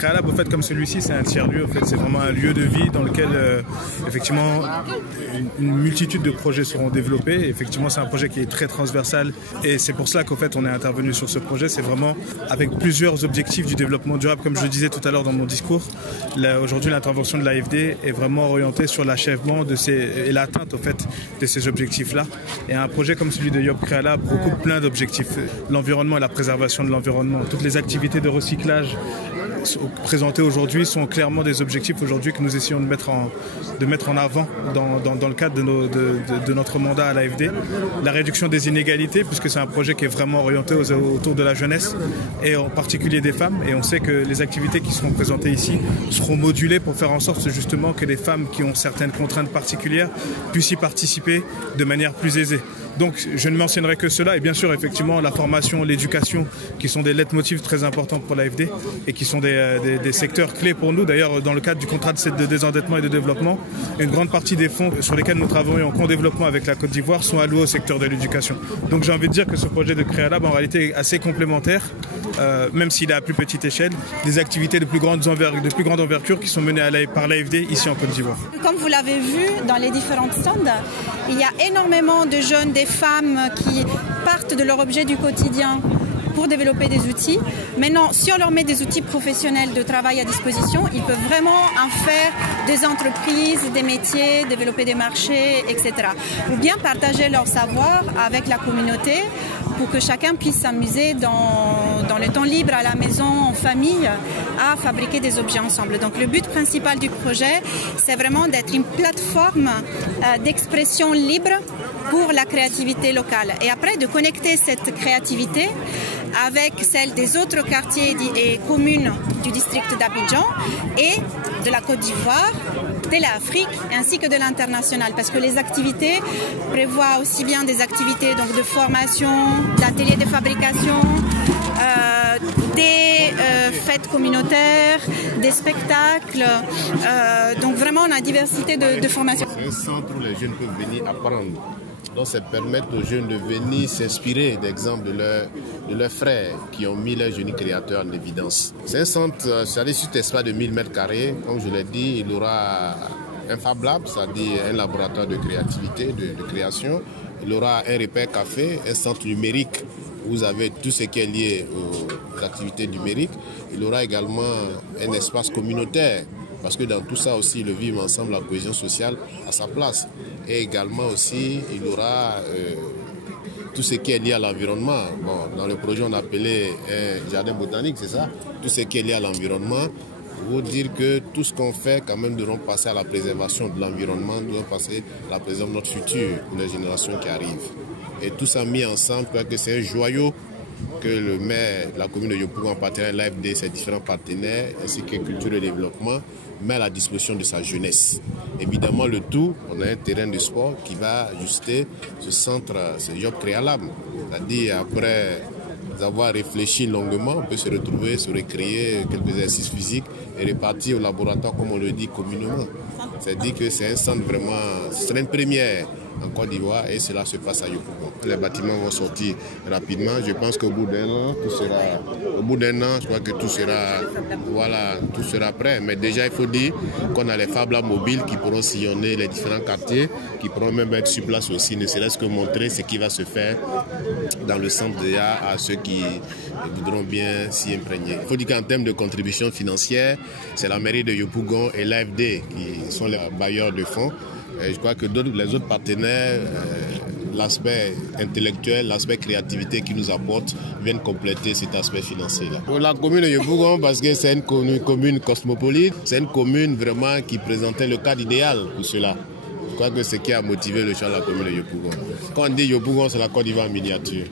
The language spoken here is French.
Créalab, au fait, comme celui-ci, c'est un tiers-lieu. En fait, c'est vraiment un lieu de vie dans lequel, effectivement, une multitude de projets seront développés. Et effectivement, c'est un projet qui est très transversal. Et c'est pour cela qu'au fait, on est intervenu sur ce projet. C'est vraiment avec plusieurs objectifs du développement durable. Comme je le disais tout à l'heure dans mon discours, aujourd'hui, l'intervention de l'AFD est vraiment orientée sur l'achèvement et l'atteinte, au fait, de ces objectifs-là. Et un projet comme celui de Yob Créalab recoupe plein d'objectifs. L'environnement et la préservation de l'environnement. Toutes les activités de recyclage présentées aujourd'hui sont clairement des objectifs aujourd'hui que nous essayons de mettre en avant dans le cadre de notre mandat à l'AFD. La réduction des inégalités, puisque c'est un projet qui est vraiment orienté autour de la jeunesse et en particulier des femmes. Et on sait que les activités qui seront présentées ici seront modulées pour faire en sorte justement que les femmes qui ont certaines contraintes particulières puissent y participer de manière plus aisée. Donc je ne mentionnerai que cela et bien sûr effectivement la formation, l'éducation qui sont des leitmotifs très importants pour l'AFD et qui sont des secteurs clés pour nous. D'ailleurs dans le cadre du contrat de désendettement et de développement, une grande partie des fonds sur lesquels nous travaillons en co-développement avec la Côte d'Ivoire sont alloués au secteur de l'éducation. Donc j'ai envie de dire que ce projet de Créalab en réalité est assez complémentaire, même s'il est à plus petite échelle, des activités de plus grande envergure qui sont menées par l'AFD ici en Côte d'Ivoire. Comme vous l'avez vu dans les différentes stands, il y a énormément de jeunes, des femmes qui partent de leur objet du quotidien pour développer des outils. Maintenant, si on leur met des outils professionnels de travail à disposition, ils peuvent vraiment en faire des entreprises, des métiers, développer des marchés, etc. Ou bien partager leur savoir avec la communauté pour que chacun puisse s'amuser dans le temps libre à la maison, en famille, à fabriquer des objets ensemble. Donc le but principal du projet, c'est vraiment d'être une plateforme d'expression libre pour la créativité locale. Et après, de connecter cette créativité avec celle des autres quartiers et communes du district d'Abidjan et de la Côte d'Ivoire, de l'Afrique ainsi que de l'international. Parce que les activités prévoient aussi bien des activités donc, de formation, d'ateliers de fabrication, des fêtes communautaires, des spectacles. Donc vraiment, on a une diversité de formations. C'est un centre où les jeunes peuvent venir apprendre. Donc ça permet aux jeunes de venir s'inspirer d'exemples de leurs frères qui ont mis leurs génies créateurs en évidence. C'est un centre, c'est-à-dire sur cet espace de 1000 m², comme je l'ai dit, il aura un Fab Lab, c'est-à-dire un laboratoire de créativité, de création. Il aura un repère café, un centre numérique où vous avez tout ce qui est lié aux activités numériques. Il aura également un espace communautaire. Parce que dans tout ça aussi, le vivre ensemble, la cohésion sociale a sa place. Et également aussi, il aura tout ce qui est lié à l'environnement. Bon, dans le projet, on appelait un jardin botanique, c'est ça? Tout ce qui est lié à l'environnement. Pour dire que tout ce qu'on fait, quand même, devons passer à la préservation de l'environnement, devons passer à la préservation de notre futur pour les générations qui arrivent. Et tout ça mis ensemble, que c'est un joyau que le maire de la commune de Yopougon, en partenariat l'AFD, ses différents partenaires, ainsi que Culture et Développement, met à la disposition de sa jeunesse. Évidemment, le tout, on a un terrain de sport qui va ajuster ce centre, ce Yob Créalab. C'est-à-dire, après avoir réfléchi longuement, on peut se retrouver, se recréer quelques exercices physiques et repartir au laboratoire, comme on le dit communément. C'est-à-dire que c'est un centre vraiment, c'est une première en Côte d'Ivoire et cela se passe à Yopougon. Les bâtiments vont sortir rapidement. Je pense qu'au bout d'un an, je crois que tout sera prêt. Mais déjà, il faut dire qu'on a les Fab Labs mobiles qui pourront sillonner les différents quartiers, qui pourront même être sur place aussi, ne serait-ce que montrer ce qui va se faire dans le centre déjà à ceux qui voudront bien s'y imprégner. Il faut dire qu'en termes de contribution financière, c'est la mairie de Yopougon et l'AFD qui sont les bailleurs de fonds. Et je crois que les autres partenaires, l'aspect intellectuel, l'aspect créativité qu'ils nous apportent, viennent compléter cet aspect financier-là. Pour la commune de Yopougon, parce que c'est une commune cosmopolite, c'est une commune vraiment qui présentait le cadre idéal pour cela. Je crois que c'est ce qui a motivé le choix de la commune de Yopougon. Quand on dit Yopougon, c'est la Côte d'Ivoire en miniature.